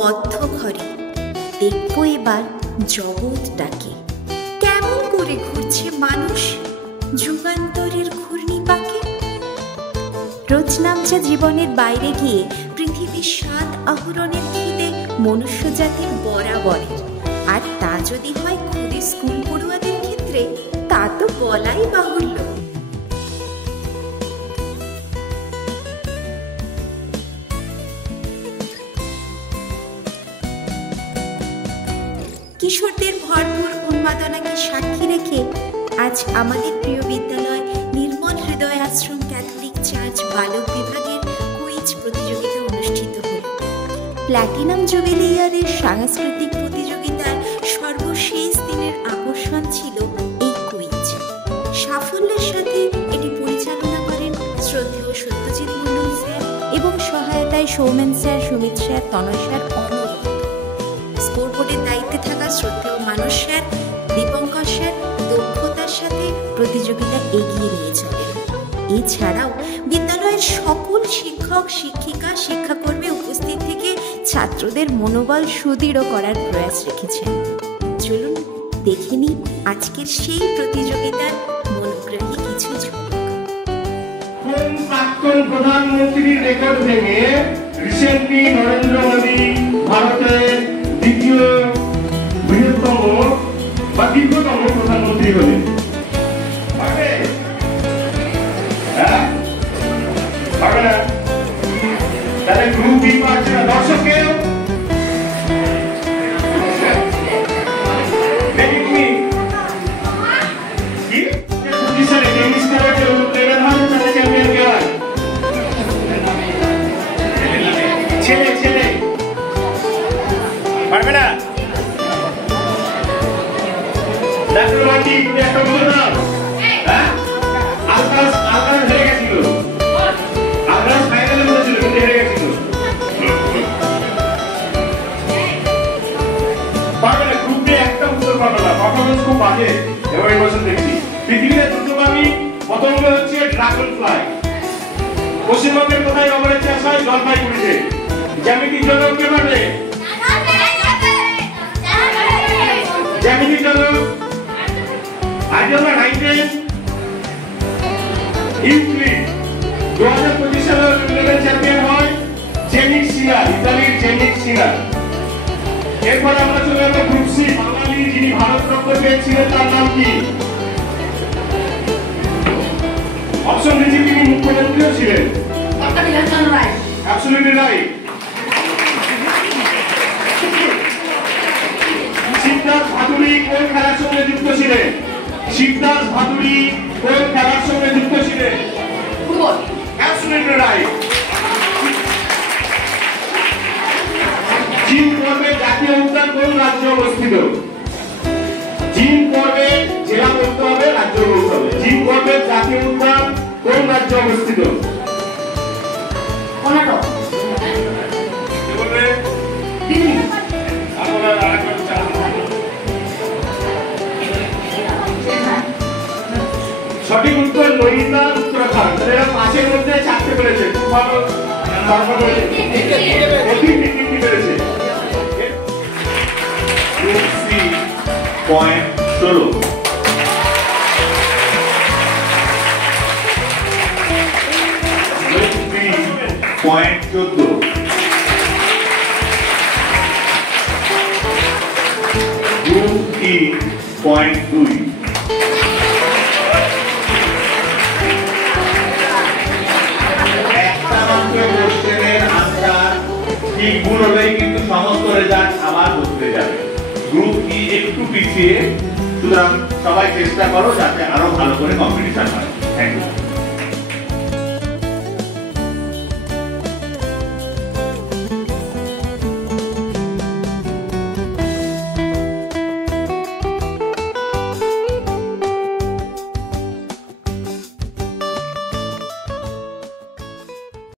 বদ্ধ ঘরে দেখব এবার জগৎটাকে, কেমন করে ঘুরছে মানুষ যুগান্তরের ঘূর্ণিপাকে। রোজ নামছে জীবনের বাইরে গিয়ে পৃথিবীর স্বাদ আহরণের খিদে মনুষ্য জাতির বরাবরের। আর তা যদি হয় খুদে স্কুল পড়ুয়াদের ক্ষেত্রে, তা তো বলাই বাহুল্য। কিশোরদের ভরপুর উন্মাদনাকে সাক্ষী রেখে আজ আমাদের প্রিয় বিদ্যালয় নির্মল হৃদয় আশ্রম ক্যাথলিক চার্চ বালক বিভাগের কুইজ প্রতিযোগিতা অনুষ্ঠিত হল। প্ল্যাটিনাম জুবিলি ইয়ারের সাংস্কৃতিক প্রতিযোগিতার সর্বশেষ দিনের আকর্ষণ ছিল এই কুইজ। সাফল্যের সাথে এটি পরিচালনা করেন শ্রদ্ধেয় সত্যজিৎ মন্ডল স্যার এবং সহায়তায় সৌমেন স্যার, সুমিত স্যার, তনয় স্যার, স্কোর বোর্ডের দায়িত্বে থাকা শ্রদ্ধেয় মানস স্যার, দীপঙ্কর স্যার দক্ষতার সাথে প্রতিযোগিতা এগিয়ে নিয়ে চলেন। এছাড়াও বিদ্যালয়ের সকল শিক্ষক, শিক্ষিকা, শিক্ষাকর্মী উপস্থিত থেকে ছাত্রদের মনোবল সুদৃঢ় করার প্রয়াস রেখেছেন। চলুন দেখে নিই আজকের সেই প্রতিযোগিতার মনোগ্রাহী কিছু ঝলক। কোন প্রাক্তন প্রধানমন্ত্রীর রেকর্ড ভেঙে রিসেন্টলি নরেন্দ্র মোদী ভারতের দ্বিতীয় বৃহত্তম বা দীর্ঘতম প্রধানমন্ত্রী হলেন? তাহলে গ্রুপ বি পাচ্ছে না। দর্শকেও ছেলে ছেলে পারবে না। ডাক্তার মাটি একটা বলে দাও। হ্যাঁ, আলকাস হেরে গেছিল। আলকাস ফাইনালে বলেছিল কিন্তু হেরে গেছিল। পারবে না, গ্রুপে একটা উত্তর পারবে না। পারফরমেন্স খুব বাজে এবার এই বছর দেখছি। পৃথিবীতে দ্রুতগামী পতঙ্গ হচ্ছে ড্রাগন ফ্লাই। পশ্চিমবঙ্গের কোথায় অবরের চাষ হয়? জলপাইগুড়িতে। জ্যামিতির জনক কে পারবে? জ্যামিতির জনক হাইড্রোজেন হাইড্রেন ইউক্লিড। 2025 সালে লেভেল চ্যাম্পিয়ন হয় জেনিক সিনার, ইতালির জেনিক সিনার। এরপর আমরা চলে যাবো গ্রুপ সি। বাঙালি যিনি ভারতরত্ন পেয়েছিলেন তার নাম কি? অপশন দিচ্ছি, তিনি মুখ্যমন্ত্রীও ছিলেন। Absolutely right. সিদ্ধার্থ ভাদুড়ি কোন খেলার সঙ্গে যুক্ত ছিলেন? সিদ্ধার্থ ভাদুড়ি কোন খেলার সঙ্গে যুক্ত ছিলেন? Football. Absolutely right. Jim Corbett জাতীয় উদ্যান কোন রাজ্যে অবস্থিত? জিম করবেট জেলা বলতে হবে, রাজ্য বলতে হবে। জিম করবেট জাতীয় উদ্যান কোন রাজ্যে অবস্থিত? কর্ণাটক। কি বলবে? দিল্লি। আপনারা আরেকবার চালান। সঠিক উত্তর নৈনিতাল, উত্তরাখণ্ড। এরা পাঁচের মধ্যে চারটে পেরেছে। খুব ভালো পারফরম্যান্স পেরেছে। Group C point 16। Group B point 14। Group E point 2। কিন্তু সমস্ত রেজাল্ট আবার বদলে যাবে। গ্রুপ ই একটু পিছিয়ে, সুতরাং সবাই চেষ্টা করো যাতে আরো ভালো করে কম্পিটিশন হয়। Thank you.